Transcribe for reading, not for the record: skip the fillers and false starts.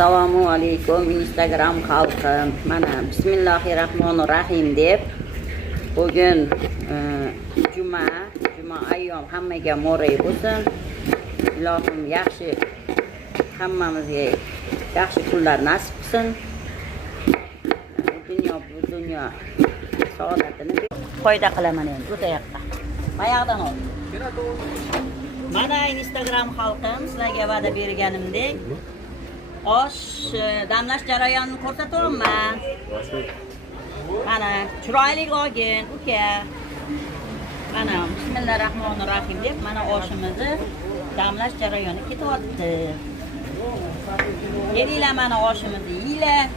Assalomu alaykum Instagram xalqim. Mana Bismillahirrahmanirrahim deb bugun juma ayyom hammaga mo'ray bo'lsin. Ilohim yaxshi hammamizga yaxshi kunlar nasib qilsin. Dunyo saodatini foyda qilaman endi o'ta yoqqa. Mayaqdan ol. Mana Instagram xalqim, sizlarga va'da berganimdek osh damlash jarayonini ko'rsataman. Mana chiroyli olgin, uka. Mana Bismillahirrahmanirrahim deb mana oshimizni damlash jarayoni ketyapti. Kelinglar mana oshimizni yeylar.